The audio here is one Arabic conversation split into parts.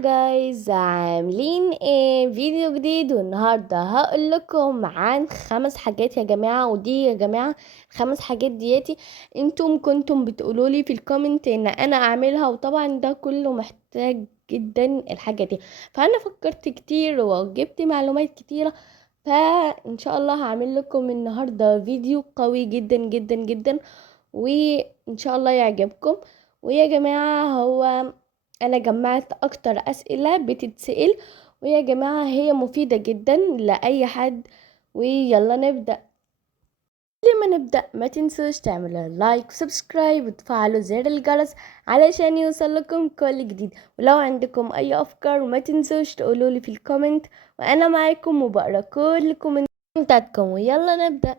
جايز عاملين ايه؟ فيديو جديد، والنهارده هقول لكم عن 5 حاجات يا جماعه. ودي يا جماعه 5 حاجات دياتي انتم كنتم بتقولوا لي في الكومنت ان انا اعملها، وطبعا ده كله محتاج جدا الحاجه دي. فانا فكرت كتير وجبت معلومات كتيره، فان شاء الله هعمل لكم النهارده فيديو قوي جدا جدا جدا، وان شاء الله يعجبكم. ويا جماعه انا جمعت اكتر اسئلة بتتسأل، ويا جماعة هي مفيدة جدا لأي حد. ويلا نبدأ. قبل ما نبدأ ما تنسوش تعملوا لايك وسبسكرايب وتفعلوا زر الجرس علشان يوصل لكم كل جديد. ولو عندكم اي افكار ما تنسوش تقولوا لي في الكومنت، وانا معاكم وبقرا كل كومنتاتكم. ويلا نبدأ.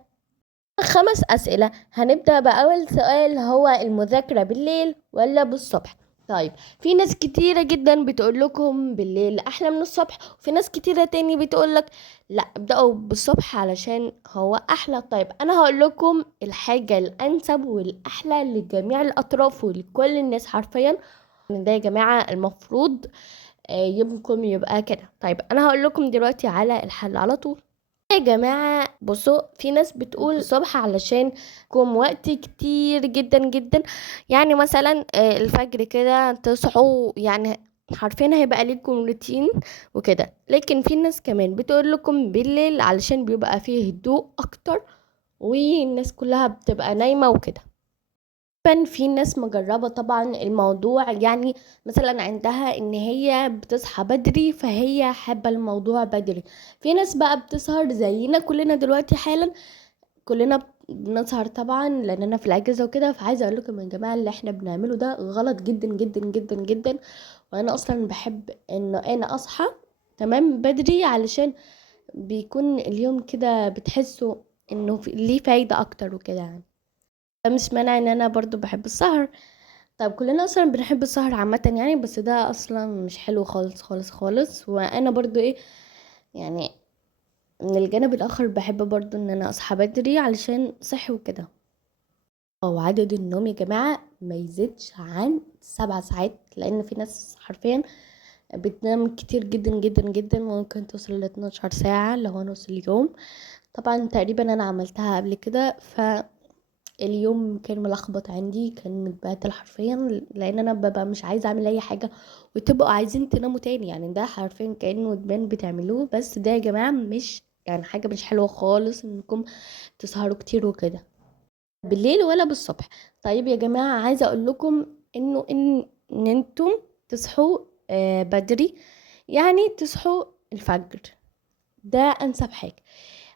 5 أسئلة. هنبدأ بأول سؤال، هو المذاكرة بالليل ولا بالصبح؟ طيب، في ناس كتيرة جدا بتقول لكم بالليل أحلى من الصبح، وفي ناس كتيرة تاني بتقول لك لا، ابدأوا بالصبح علشان هو أحلى. طيب، أنا هقول لكم الحاجة الأنسب والأحلى لجميع الأطراف ولكل الناس حرفيا. ده يا جماعة المفروض يمكن يبقى كده. طيب، أنا هقول لكم دلوقتي على الحل على طول. يا جماعة بصوا، في ناس بتقول الصبح علشان كم وقت كتير جدا جدا. يعني مثلا الفجر كده تصحوا، يعني عارفين هيبقى لكم روتين وكده. لكن في ناس كمان بتقول لكم بالليل علشان بيبقى فيه هدوء اكتر، والناس كلها بتبقى نايمة وكده. طبعا في ناس مجربة طبعا الموضوع، يعني مثلا عندها ان هي بتصحى بدري فهي حابة الموضوع بدري. في ناس بقى بتسهر زينا كلنا دلوقتي حالا، كلنا بنسهر طبعا لاننا في الاجازة وكده. فعايزة اقول لكم يا جماعة اللي احنا بنعمله ده غلط جدا جدا جدا جدا. وانا اصلا بحب انه انا اصحى تمام بدري، علشان بيكون اليوم كده بتحسوا انه ليه فايدة اكتر وكده يعني. ده مش مانع ان انا برضو بحب السهر. طيب، كلنا اصلا بنحب السهر عامه يعني، بس ده اصلا مش حلو خالص خالص خالص. وانا برضو ايه يعني، من الجانب الاخر بحب برضو ان انا اصحى بدري علشان صحي وكده. او عدد النوم يا جماعه ما يزيدش عن 7 ساعات، لان في ناس حرفيا بتنام كتير جدا جدا جدا، ممكن توصل ل 12 ساعه اللي هو نص اليوم. طبعا تقريبا انا عملتها قبل كده، اليوم كان ملخبط عندي، كان متبهدل حرفيا، لان انا ببقى مش عايزه اعمل اي حاجه وتبقوا عايزين تناموا تاني. يعني ده حرفيا كانه ادمان بتعملوه، بس ده يا جماعه مش يعني حاجه مش حلوه خالص انكم تسهروا كتير وكده بالليل ولا بالصبح. طيب يا جماعه، عايزه اقول لكم انه ان انتم تصحوا بدري، يعني تصحوا الفجر، ده انسب حاجه.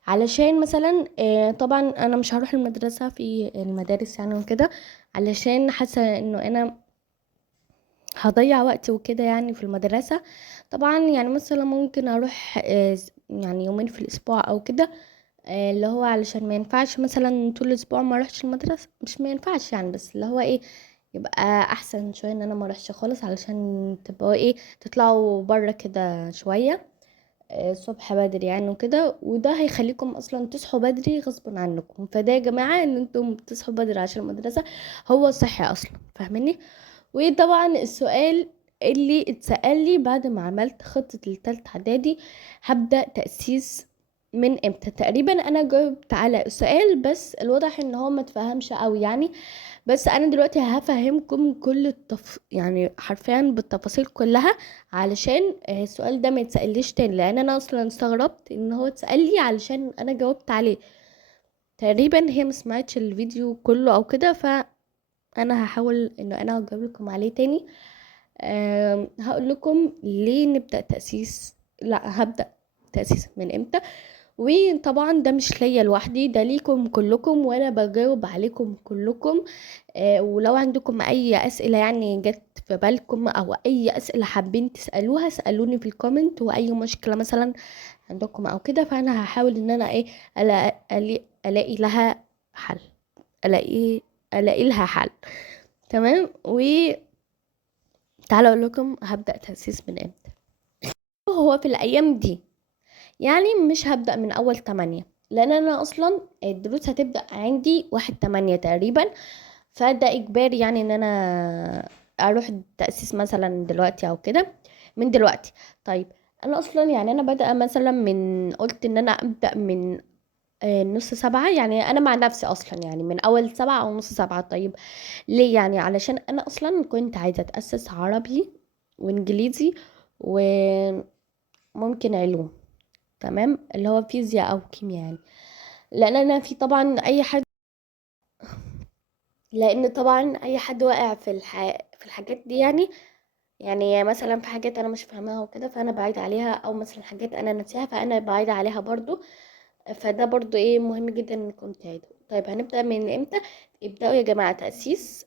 علشان مثلا طبعا انا مش هروح المدرسة في المدارس يعني وكده، علشان حاسة انه انا هضيع وقتي وكده يعني في المدرسة. طبعا يعني مثلا ممكن اروح يعني يومين في الاسبوع او كده، اللي هو علشان ما ينفعش مثلا طول الاسبوع ما اروحش المدرسة، مش ما ينفعش يعني، بس اللي هو ايه، يبقى احسن شوية ان انا ما اروحش خالص، علشان تبقوا ايه تطلعوا بره كده شوية الصبح بدري يعني وكده. وده هيخليكم اصلا تصحوا بدري غصب عنكم. فده يا جماعة ان انتم تصحوا بدري عشان المدرسة هو صحي اصلا، فاهميني؟ وطبعا السؤال اللي اتسأل لي بعد ما عملت خطة التالتة اعدادي، هبدأ تأسيس من امتى؟ تقريبا انا جاوبت على السؤال، بس الواضح ان هو ما تفهمش قوي يعني. بس انا دلوقتي هفهمكم كل يعني حرفيا بالتفاصيل كلها، علشان السؤال ده ما يتسأليش تاني، لان انا اصلا استغربت ان هو اتسأل لي علشان انا جاوبت عليه. تقريبا هي ما سمعتش الفيديو كله او كده، فانا هحاول ان انا اجاوب لكم عليه تاني. هقول لكم ليه نبدأ تأسيس، لا هبدأ تأسيس من امتى. وطبعا ده مش ليا لوحدي، ده ليكم كلكم، وانا بجاوب عليكم كلكم. ولو عندكم اي اسئله يعني جت في بالكم، او اي اسئله حابين تسالوها، اسالوني في الكومنت. واي مشكله مثلا عندكم او كده، فانا هحاول ان انا ايه الاقي لها حل، الاقي الاقي لها حل. تمام. وتعالوا اقول لكم هبدا تاسيس من امتى. هو في الايام دي يعني مش هبدأ من أول 8، لأن أنا أصلا الدروس هتبدأ عندي 1/8 تقريبا. فده إجباري يعني إن أنا أروح التأسيس مثلا دلوقتي أو كده. من دلوقتي. طيب انا اصلا يعني انا بادئه مثلا قلت ان انا ابدا من نص سبعة، يعني انا مع نفسي اصلا يعني من اول سبعة او نص سبعة. طيب ليه؟ يعني علشان انا اصلا كنت عايزه اتاسس عربي وانجليزي وممكن علوم، تمام، اللي هو فيزياء او كيمياء يعني. لان انا في طبعا اي حد، لان طبعا اي حد واقع في الحاجات دي يعني. يعني مثلا في حاجات انا مش فاهماها وكده فانا بعيد عليها، او مثلا حاجات انا ناسيها فانا بعيد عليها برضو. فده برضو ايه مهم جدا انكم تعيدوا. طيب هنبدأ من امتى؟ ابدأوا يا جماعة تأسيس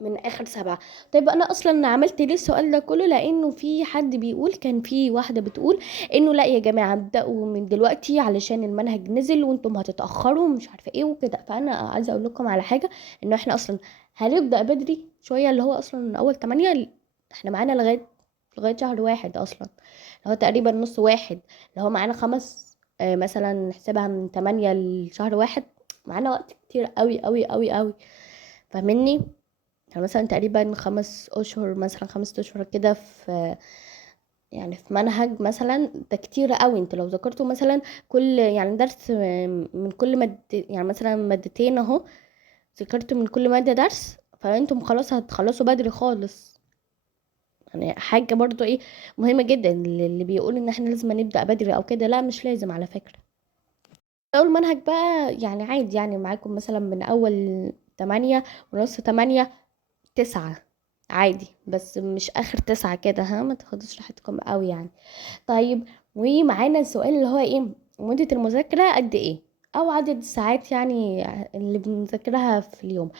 من اخر سبعة. طيب انا اصلا عملت ليه السؤال ده كله؟ لانه في حد بيقول، كان في واحدة بتقول انه لا يا جماعة ابدأوا من دلوقتي علشان المنهج نزل وانتم هتتأخروا ومش عارفة ايه وكده. فانا عايزة اقول لكم على حاجة، انه احنا اصلا هنبدأ بدري شوية، اللي هو اصلا من اول 8. احنا معانا لغاية شهر واحد اصلا، اللي هو تقريبا نص واحد، اللي هو معانا مثلا نحسبها من 8 لشهر واحد. معانا وقت كتير قوي قوي قوي قوي، فاهمني؟ يعني مثلا تقريبا 5 اشهر، مثلا 5 اشهر كده في، يعني في منهج مثلا ده كتير قوي. انت لو ذاكرتوا مثلا كل يعني درس من كل مادة، يعني مثلا مادتين اهو، ذاكرتوا من كل مادة درس، فانتم خلاص هتخلصوا بدري خالص. يعني حاجة برضو ايه مهمة جدا، اللي بيقول ان احنا لازم نبدأ بدري او كده، لا مش لازم على فكرة. لو المنهج بقى يعني عادي، يعني معاكم مثلا من أول 8 ونص، 8 9 عادي، بس مش آخر 9 كده، ها ما تاخدوش راحتكم قوي يعني. طيب ومعانا السؤال اللي هو ايه، مدة المذاكرة قد ايه، او عدد الساعات يعني اللي بنذاكرها في اليوم.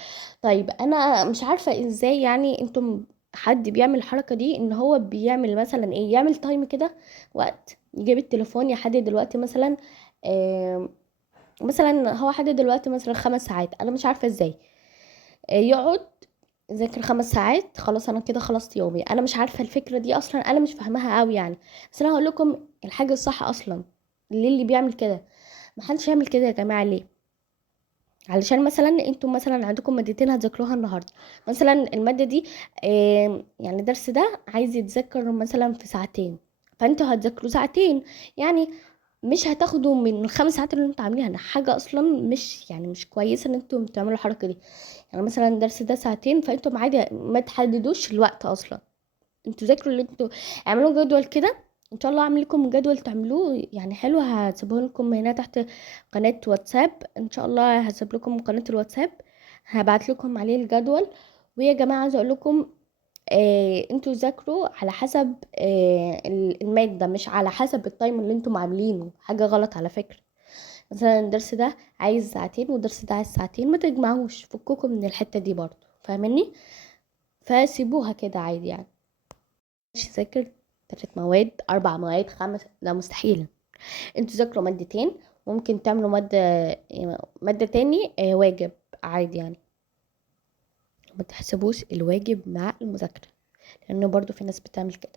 طيب انا مش عارفة ازاي يعني انتم حد بيعمل الحركة دي، ان هو بيعمل مثلا ايه، يعمل تايم كده، وقت، يجيب التليفون يحدد دلوقتي مثلا مثلا هو حدد دلوقتي مثلا 5 ساعات، انا مش عارفه ازاي يقعد يذاكر 5 ساعات. خلاص انا كده خلصت يومي. انا مش عارفه الفكره دي اصلا، انا مش فاهماها قوي يعني. بس انا هقول لكم الحاجه الصح اصلا. ليه اللي بيعمل كده؟ محدش يعمل كده يا جماعه. ليه؟ علشان مثلا انتوا مثلا عندكم مادتين هتذاكروها النهارده، مثلا الماده دي يعني الدرس ده عايز يتذاكر مثلا في ساعتين، فانتوا هتذاكروا ساعتين، يعني مش هتاخدوا من ال5 ساعات اللي انتوا عاملينها. حاجه اصلا مش يعني مش كويسه ان انتوا بتعملوا الحركه دي. يعني مثلا الدرس ده ساعتين، فانتوا عادي ما تحددوش الوقت اصلا. انتوا ذاكروا اللي انتوا، اعملوا جدول كده. ان شاء الله اعمل لكم جدول تعملوه يعني حلو، هسيبه لكم هنا تحت قناة واتساب. ان شاء الله هسيب لكم قناة الواتساب، هبعت لكم عليه الجدول. ويا جماعة عايزة اقول لكم انتوا ذاكروا على حسب المادة، مش على حسب التايم اللي انتوا عاملينه. حاجة غلط على فكرة. مثلا الدرس ده عايز ساعتين والدرس ده عايز ساعتين، ما تجمعوش، فكوكم من الحتة دي برضو، فاهمني؟ فسيبوها كده عادي يعني. مش ذاكر 3 مواد، 4 مواد، 5، ده مستحيل. انتوا ذاكروا مادتين، ممكن تعملوا مادة تاني واجب عادي يعني. ما تحسبوش الواجب مع المذاكرة، لأنه برضو في ناس بتعمل كده.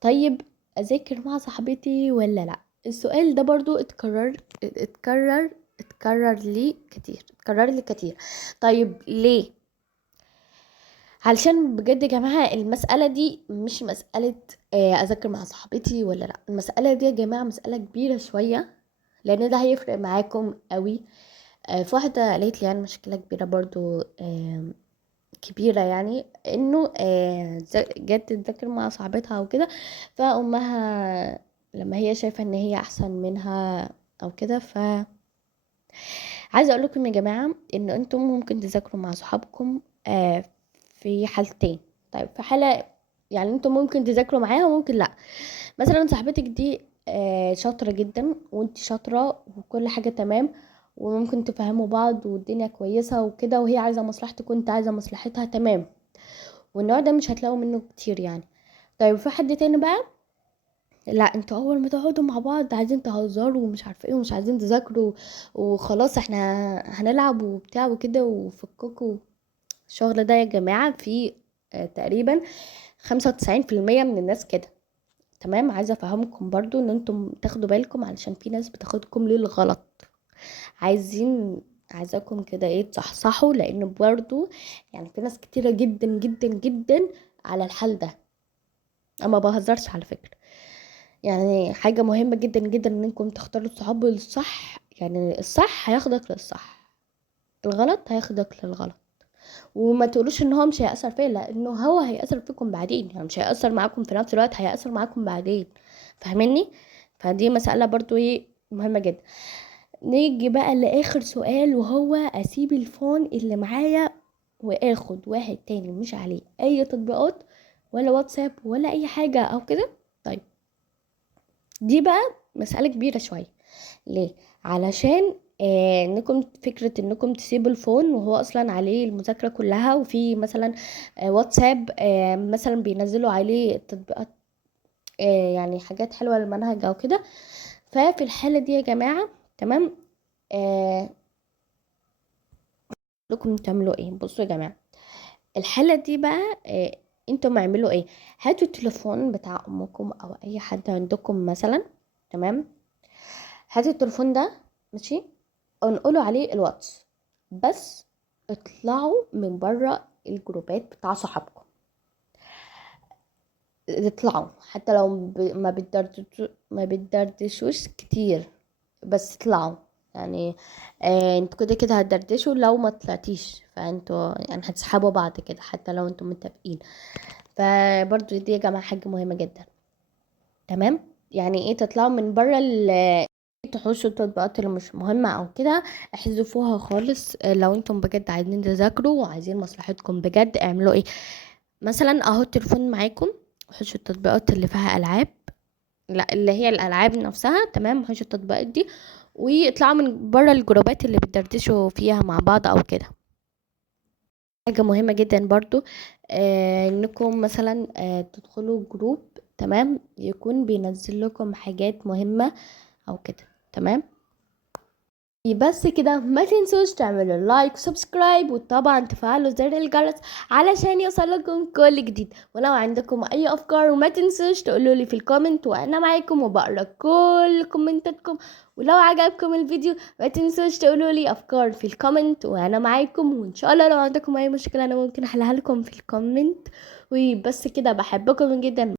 طيب أذاكر مع صاحبتي ولا لأ؟ السؤال ده برضو اتكرر لي كتير. طيب ليه؟ علشان بجد يا جماعة المسألة دي مش مسألة أذاكر مع صاحبتي ولا لأ. المسألة دي يا جماعة مسألة كبيرة شوية، لأن ده هيفرق معاكم قوي. في واحدة قالت لي يعني مشكلة كبيرة برضو كبيرة، يعني إنه جت تذاكر مع صاحبتها وكده، فأمها لما هي شايفة إن هي أحسن منها أو كده. عايزة أقول لكم يا جماعة إن أنتم ممكن تذاكروا مع صحابكم في حالتين. طيب في حالة يعني انتوا ممكن تذاكروا معاها وممكن لا. مثلا صاحبتك دي شاطرة جدا وانت شاطرة وكل حاجة تمام، وممكن تفهموا بعض والدنيا كويسة وكده، وهي عايزة مصلحتك وانت عايزة مصلحتها، تمام. والنوع ده مش هتلاقوا منه كتير يعني. طيب في حد تاني بقى، لا انتوا اول ما تقعدوا مع بعض عايزين تهزروا ومش عارفه ايه ومش عايزين تذاكروا، وخلاص احنا هنلعب وبتاع وكده وفككوا. الشغل ده يا جماعة في تقريبا 95% من الناس كده، تمام. عايزة افهمكم برضو ان انتم تاخدوا بالكم، علشان في ناس بتاخدكم للغلط. عايزاكم كده ايه تصحصحوا، لان برضو يعني في ناس كتيرة جدا جدا جدا على الحال ده. اما بهزرش على فكرة. يعني حاجة مهمة جدا جدا انكم تختاروا الصحاب الصح. يعني الصح هياخدك للصح، الغلط هياخدك للغلط. وما تقولوش ان هو مش هيأثر فيا، لانه هو هيأثر فيكم بعدين. يعني مش هيأثر معاكم في نفس الوقت، هيأثر معاكم بعدين. فاهميني؟ فدي مسألة برضو ايه مهمة جدا. نيجي بقى لآخر سؤال، وهو اسيب الفون اللي معايا واخد واحد تاني مش عليه اي تطبيقات ولا واتساب ولا اي حاجة او كده؟ طيب، دي بقى مسألة كبيرة شوية. ليه؟ علشان انكم فكرة انكم تسيبوا الفون وهو اصلا عليه المذاكرة كلها، وفي مثلا واتساب مثلا بينزلوا عليه تطبيقات يعني حاجات حلوة للمنهج او كده. ففي الحالة دي يا جماعة، تمام، آه لكم تعملوا ايه؟ بصوا يا جماعة، الحالة دي بقى انتم اعملوا ايه؟ هاتوا التليفون بتاع امكم او اي حد عندكم مثلا، تمام، هاتوا التليفون ده، ماشي، انقلوا عليه الواتس، بس اطلعوا من بره الجروبات بتاع صحابكم. اطلعوا حتى لو ما بتدردشوش كتير، بس اطلعوا. يعني انتوا كده كده هتدردشوا، لو ما طلعتيش فانتوا يعني هتسحبوا بعض كده حتى لو انتوا متفقين. فبرضو دي يا جماعة حاجة مهمة جدا. تمام، يعني ايه تطلعوا من بره تحوشوا التطبيقات اللي مش مهمة او كده، احذفوها خالص. لو انتم بجد عايزين تذاكروا وعايزين مصلحتكم بجد، اعملوا ايه؟ مثلا اهو التليفون معاكم، وحشوا التطبيقات اللي فيها العاب، لا اللي هي الالعاب نفسها، تمام، وحشوا التطبيقات دي، ويطلعوا من بره الجروبات اللي بتدردشوا فيها مع بعض او كده. حاجة مهمة جدا برضو انكم مثلا تدخلوا جروب، تمام، يكون بينزل لكم حاجات مهمة او كده. تمام، بس كده، ما تنسوش تعملوا لايك وسبسكرايب، وطبعا تفعلوا زر الجرس علشان يوصلكم كل جديد. ولو عندكم اي افكار، وما تنسوش تقولوا لي في الكومنت، وانا معاكم وبقرا كل كومنتاتكم. ولو عجبكم الفيديو، ما تنسوش تقولوا لي افكار في الكومنت، وانا معاكم. وان شاء الله لو عندكم اي مشكلة انا ممكن احلها لكم في الكومنت. وبس كده، بحبكم جدا.